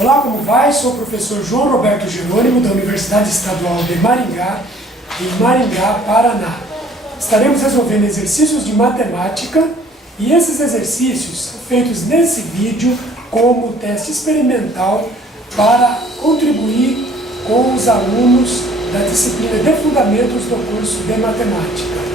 Olá, como vai? Sou o professor João Roberto Jerônimo, da Universidade Estadual de Maringá, em Maringá, Paraná. Estaremos resolvendo exercícios de matemática e esses exercícios são feitos nesse vídeo como teste experimental para contribuir com os alunos da disciplina de Fundamentos do curso de Matemática.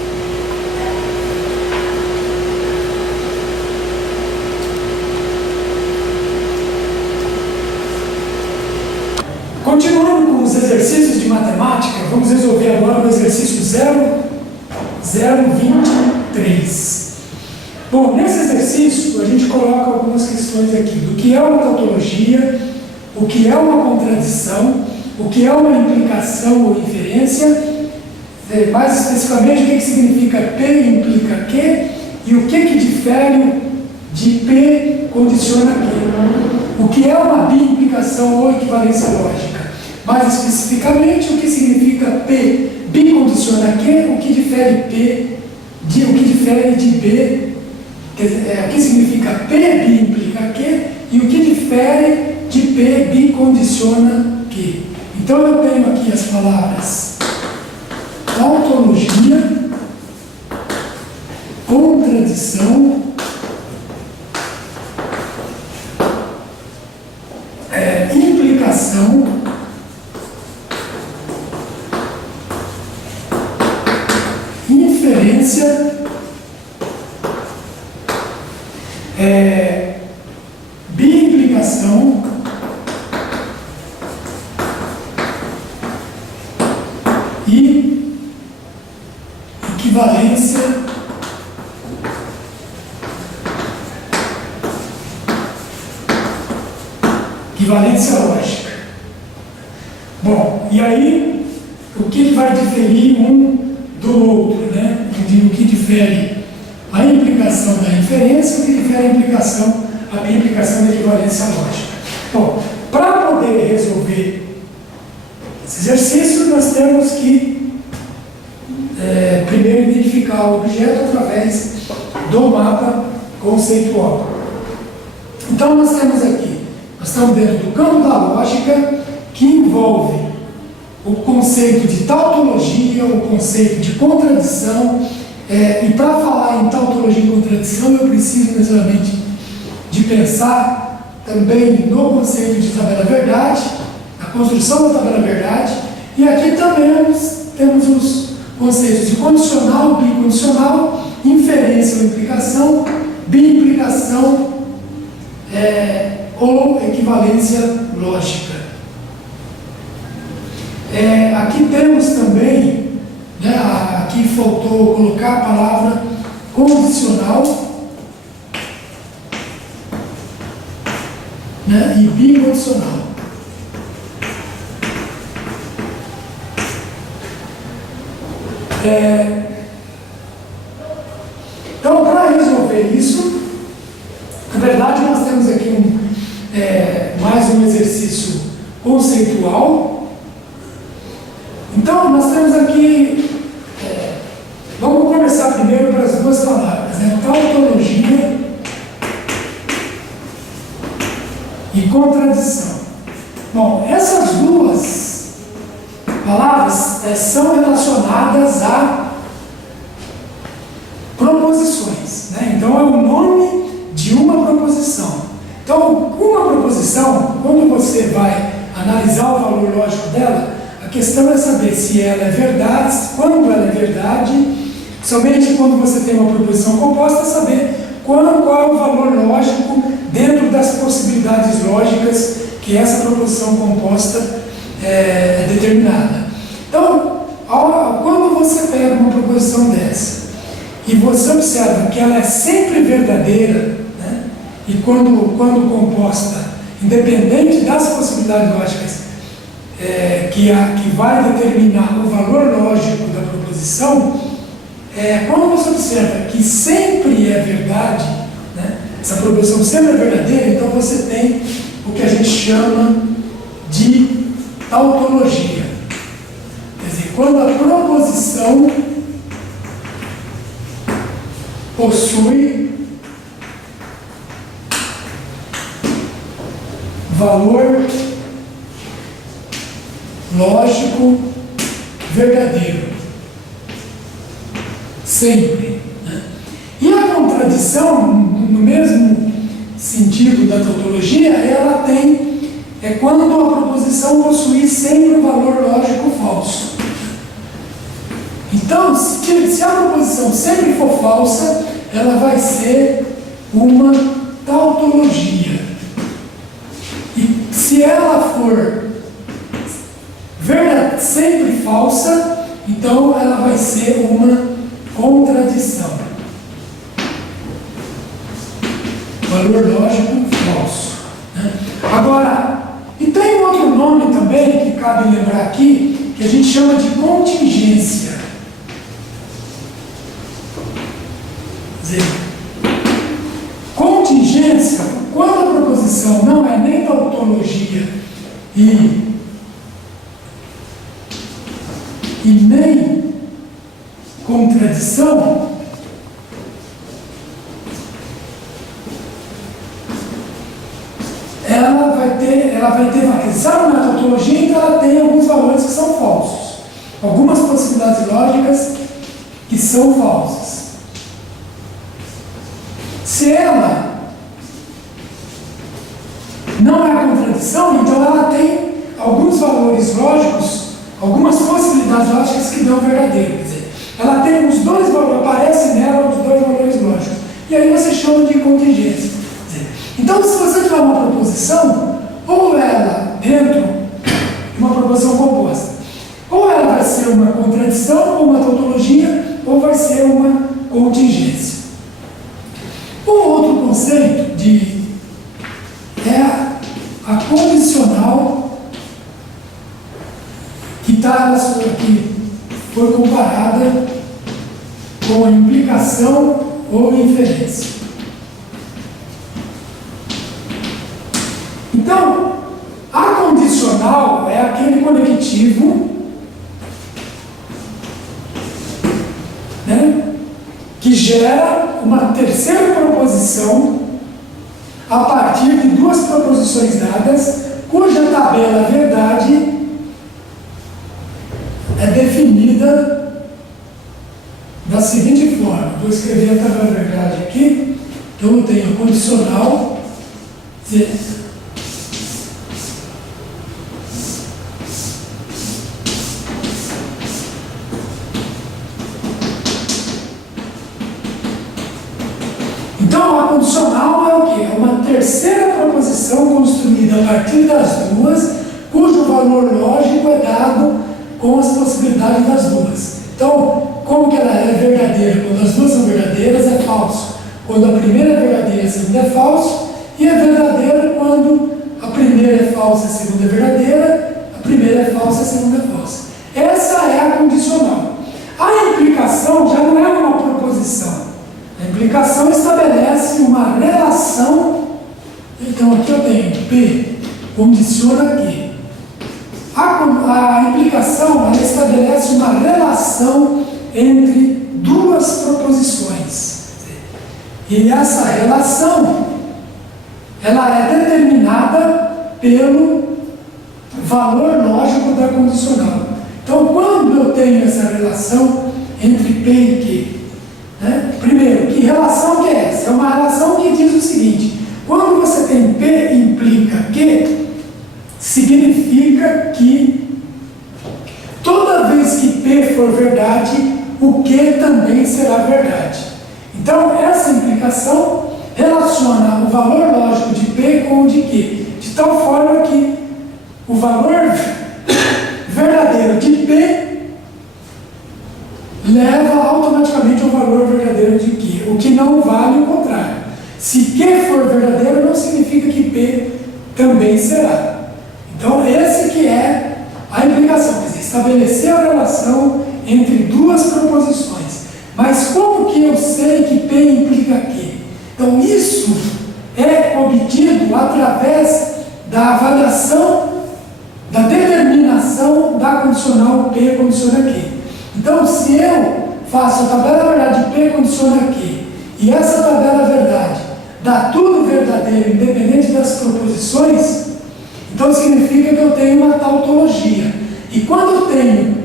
Continuando com os exercícios de matemática, vamos resolver agora o exercício 023. Bom, nesse exercício a gente coloca algumas questões aqui, do que é uma tautologia, o que é uma contradição, o que é uma implicação ou inferência, mais especificamente o que significa P implica Q e o que difere de P condiciona Q. O que é uma biimplicação ou equivalência lógica. Mais especificamente, o que significa P bicondiciona Q, o que difere de B, o que significa P biimplica Q e o que difere de P bicondiciona Q. Então eu tenho aqui as palavras tautologia, contradição, implicação, inferência, biimplicação, e equivalência lógica. Bom, e aí o que vai diferir um do outro, né? O que difere a implicação da inferência, o que difere a implicação da equivalência lógica. Bom, para poder resolver esse exercício, nós temos que primeiro identificar o objeto através do mapa conceitual. Então nós estamos dentro do campo da lógica, que envolve o conceito de tautologia, o conceito de contradição, e para falar em tautologia e contradição eu preciso necessariamente de pensar também no conceito de tabela-verdade, a construção da tabela-verdade, e aqui também temos os conceitos de condicional, bicondicional, inferência ou implicação, biimplicação ou equivalência lógica. Aqui temos também, aqui faltou colocar a palavra condicional, e bicondicional. Então, para resolver isso, na verdade, nós temos aqui mais um exercício conceitual. Então, nós temos aqui, vamos começar primeiro para as duas palavras, tautologia e contradição. Bom, essas duas palavras são relacionadas a proposições, né? Então é o nome de uma proposição. Então, uma proposição, quando você vai analisar o valor lógico dela, a questão é saber se ela é verdade, quando ela é verdade, somente quando você tem uma proposição composta, saber qual é o valor lógico dentro das possibilidades lógicas que essa proposição composta é determinada. Então, quando você pega uma proposição dessa e você observa que ela é sempre verdadeira, né, e quando composta, independente das possibilidades lógicas que vai determinar o valor lógico da proposição, quando você observa que sempre é verdade, né, essa proposição sempre é verdadeira, então você tem o que a gente chama de tautologia. Quer dizer, quando a proposição possui valor lógico verdadeiro. Sempre. Né? E a contradição, no mesmo sentido da tautologia, ela é quando a proposição possui sempre um valor lógico falso. Então, se a proposição sempre for falsa, ela vai ser uma tautologia. E se ela for sempre falsa, então ela vai ser uma contradição. Valor lógico falso. Né? Agora, e tem um outro nome também que cabe lembrar aqui, que a gente chama de contingência. Quer dizer, contingência, quando a proposição não é nem tautologia e nem contradição, ela vai ter, sabe, na tautologia, então ela tem alguns valores que são falsos, algumas possibilidades lógicas que são falsas. Se ela não é contradição, então ela tem alguns valores lógicos, algumas possibilidades lógicas que dão verdadeiro. Quer dizer, ela tem os dois valores, aparece nela os dois valores lógicos. E aí você chama de contingência. Então, se você tiver uma proposição, ou ela, dentro de uma proposição composta, ou ela vai ser uma contradição, ou uma tautologia, ou vai ser uma contingência. O outro conceito é a condicional, que foi comparada com a implicação ou inferência. Então, a condicional é aquele conectivo, né, que gera uma terceira proposição a partir de duas proposições dadas, cuja tabela verdade é definida da seguinte forma. Vou escrever a tabela verdade aqui. Então eu tenho condicional. Então a condicional é o quê? É uma terceira proposição construída a partir das duas, cujo valor lógico é dado com as possibilidades das duas. Então, como que ela é verdadeira? Quando as duas são verdadeiras, é falso. Quando a primeira é verdadeira, a segunda é falso. E é verdadeira quando a primeira é falsa, a segunda é verdadeira, a primeira é falsa, a segunda é falsa. Essa é a condicional. A implicação já não é uma proposição. A implicação estabelece uma relação. Então, aqui eu tenho P, condiciona aqui. A implicação, ela estabelece uma relação entre duas proposições. E essa relação, ela é determinada pelo valor lógico da condicional. Então, quando eu tenho essa relação entre P e Q, né? Primeiro, que relação que é essa? É uma relação que diz o seguinte: quando você tem P implica Q, significa que toda vez que P for verdade, o Q também será verdade. Então, essa implicação relaciona o valor lógico de P com o de Q, de tal forma que o valor verdadeiro de P leva automaticamente ao valor verdadeiro de Q, o que não vale o contrário. Se Q for verdadeiro, não significa que P também será. Então, esse que é a implicação, quer dizer, estabelecer a relação entre duas proposições. Mas como que eu sei que P implica Q? Então, isso é obtido através da avaliação, da determinação da condicional P condiciona Q. Então, se eu faço a tabela verdade de P condiciona Q, e essa tabela verdade dá tudo verdadeiro, independente das proposições, Então significa que eu tenho uma tautologia. E quando eu tenho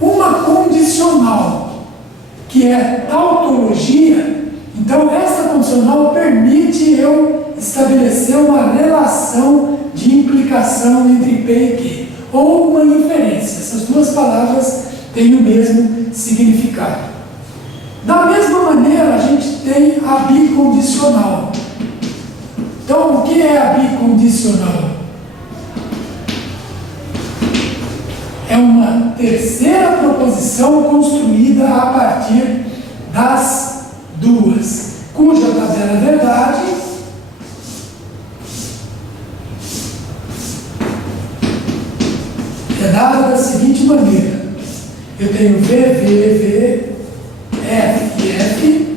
uma condicional, que é tautologia, então essa condicional permite eu estabelecer uma relação de implicação entre P e Q, ou uma inferência. Essas duas palavras têm o mesmo significado. Da mesma maneira, a gente tem a bicondicional. Então, o que é a bicondicional? É uma terceira proposição construída a partir das duas, cuja tabela verdade é dada da seguinte maneira. Eu tenho V, F, F,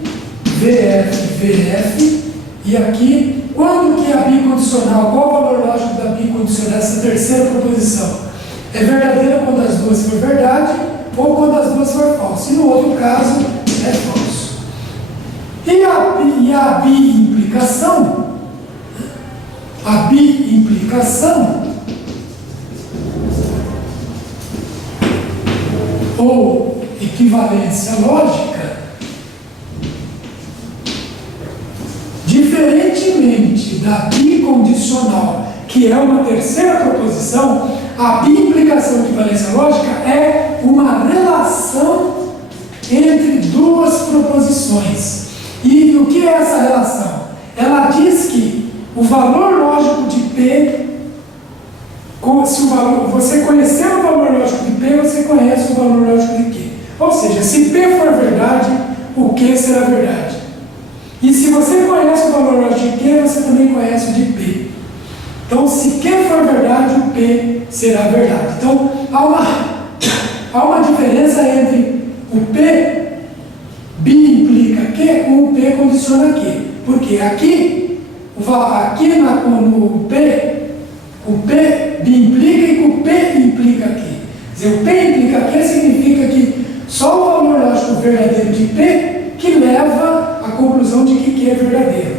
VF, VF, e aqui, quando que a bicondicional, qual o valor lógico da bicondicional, essa terceira proposição? É verdadeira quando as duas for verdade, ou quando as duas for falsas. E no outro caso, é falso. E a biimplicação, ou equivalência lógica, diferentemente da bicondicional, que é uma terceira proposição, a biimplicação e equivalência lógica é uma relação entre duas proposições. E o que é essa relação? Ela diz que o valor lógico de P, se você conhecer o valor lógico de P, você conhece o valor lógico de Q. Ou seja, se P for verdade, o Q será verdade. E se você conhece o valor lógico de Q, você também conhece o de P. Então, se Q for verdade, o P será verdade. Então, há uma diferença entre o P implica Q com o P condiciona Q. Porque aqui no P, o P implica e o P implica Q. Quer dizer, o P implica Q significa que só o valor lógico verdadeiro de P que leva à conclusão de que Q é verdadeiro.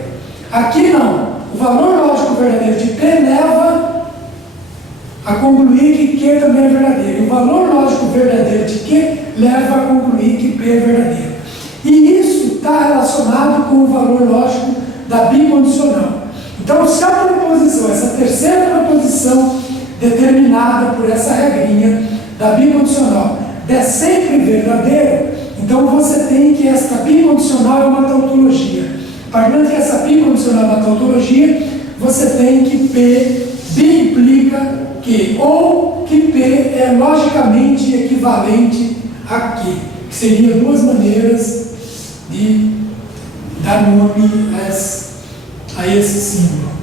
Aqui não. O valor lógico verdadeiro de P leva a concluir que Q também é verdadeiro. O valor lógico verdadeiro de Q leva a concluir que P é verdadeiro. E isso está relacionado com o valor lógico da bicondicional. Então, se a proposição, essa terceira proposição determinada por essa regrinha da bicondicional, é sempre verdadeiro, então você tem que esta bicondicional é uma tautologia. A partir do momento que essa bicondicional é uma tautologia, você tem que P implica Q, ou que P é logicamente equivalente a Q, que seriam duas maneiras de dar nome a esse símbolo.